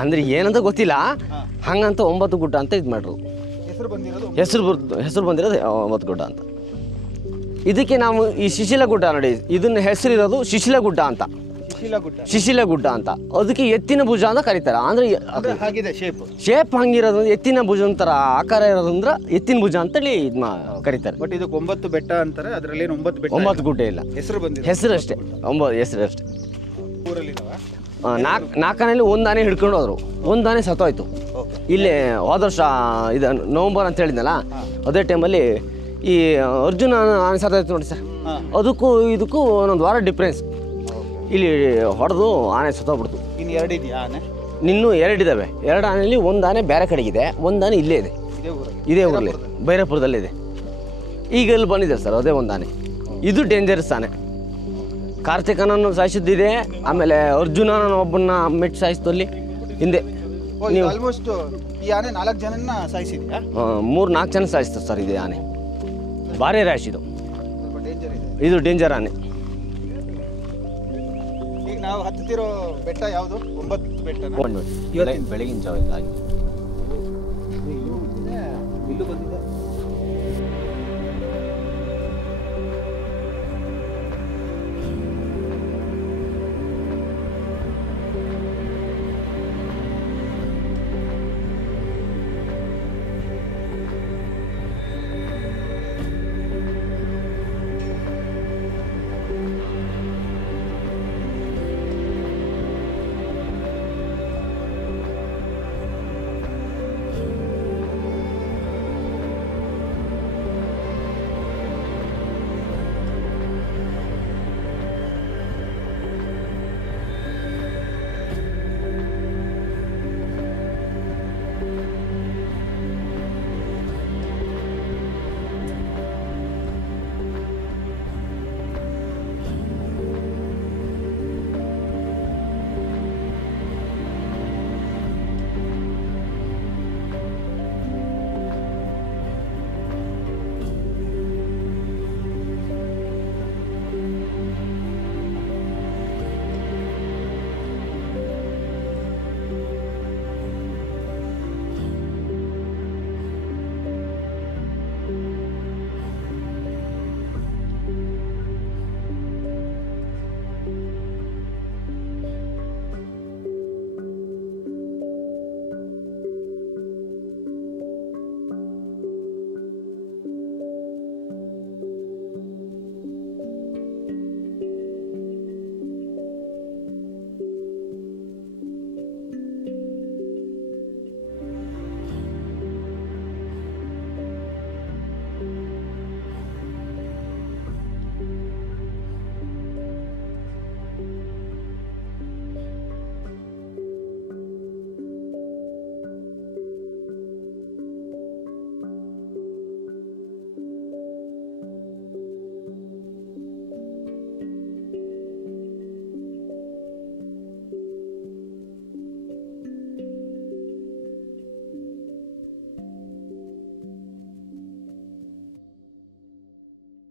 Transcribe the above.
ಅಂದರೆ ಏನಂತ ಗೊತ್ತಿಲ್ಲ, ಹಂಗಂತ 9 ಗುಡ್ಡ ಅಂತ ಇದು ಮಾಡ್ರು. ಹೆಸರು ಬಂದಿರೋದು 9 ಗುಡ್ಡ ಅಂತ. ಇದಕ್ಕೆ ನಾವು ಈ ಶಿಶಿಲ ಗುಡ್ಡ ನೋಡಿ, ಇದನ್ನ ಹೆಸರಿರೋದು ಶಿಶಿಲ ಗುಡ್ಡ ಅಂತ. ಶಿಶಿಲ ಗುಡ್ಡ ಅಂತ ಅದಕ್ಕೆ ಎತ್ತಿನ ಭುಜ ಅಂತ ಕರೀತಾರೆ. ಅಂದರೆ ಶೇಪ್ ಹಂಗಿರೋದು, ಎತ್ತಿನ ಭುಜ ಒಂಥರ ಆಕಾರ ಇರೋದಂದ್ರೆ ಎತ್ತಿನ ಭುಜ ಅಂತೇಳಿ ಇದು ಕರೀತಾರೆ. ಬಟ್ ಇದು 9 ಬೆಟ್ಟ ಅಂತಾರೆ, ಅದರಲ್ಲಿ 9 ಗುಡ್ಡ ಇಲ್ಲ, ಹೆಸರು ಅಷ್ಟೇ. 9 ಹೆಸರು ಅಷ್ಟೇ. ನಾಲ್ಕನೇಲಿ ಒಂದು ಆನೆ ಹಿಡ್ಕೊಂಡು ಹೋದ್ರು, ಒಂದು ಆನೆ ಸತ್ತೋಯ್ತು. ಇಲ್ಲಿ ಹೋದ ವರ್ಷ ಇದು ನವಂಬರ್ ಅಂತ ಹೇಳಿದ್ನಲ್ಲ, ಅದೇ ಟೈಮಲ್ಲಿ ಈ ಅರ್ಜುನ ಆನೆ ಸತ್ತೋಯ್ತು ನೋಡಿ ಸರ್. ಅದಕ್ಕೂ ಇದಕ್ಕೂ ಒಂದೊಂದು ವಾರ ಡಿಫ್ರೆನ್ಸ್. ಇಲ್ಲಿ ಹೊಡೆದು ಆನೆ ಸತ್ತೋಗ್ಬಿಡ್ತು. ಇನ್ನು 2 ಇದೆಯಾ ಆನೆ? ಇನ್ನೂ 2 ಇದ್ದಾವೆ. 2 ಆನೆಯಲ್ಲಿ ಒಂದು ಆನೆ ಬೇರೆ ಕಡೆಗಿದೆ, ಒಂದು ಆನೆ ಇಲ್ಲೇ ಇದೆ, ಇದೇ ಊರಲ್ಲಿ ಬೈರಾಪುರದಲ್ಲಿದೆ. ಈಗ ಇಲ್ಲಿ ಬಂದಿದೆ ಸರ್ ಅದೇ ಒಂದು ಆನೆ. ಇದು ಡೇಂಜರಸ್ ಆನೆ. ಕಾರ್ತಿಕನನ್ನು ಸಾಯಿಸಿದ್ದಿದೆ, ಆಮೇಲೆ ಅರ್ಜುನನ ಒಬ್ಬನ್ನ ಮೆಟ್ಟು ಸಾಯಿಸಿದಲ್ಲಿ ಹಿಂದೆ. ನೀವು ಆಲ್ಮೋಸ್ಟ್ ಈ ಆನೆ 4 ಜನನ್ನ ಸಾಯಿಸಿದ್ಯಾ? 3-4 ಜನ ಸಾಯಿಸ್ತಾರೆ ಸರ್. ಇದೆ ಆನೆ ಭಾರಿ ರ್ಯಾಶ್ ಇದು. ಇದು ಡೇಂಜರ್ ಆನೆ. ಈಗ ನಾವು ಹತ್ತಿರೋ ಬೆಟ್ಟ ಯಾವುದು? 9 ಬೆಟ್ಟ. ಬೆಳಗಿನ ಜಾವ ಇಲ್ಲೂ ಬಂದಿದೆ.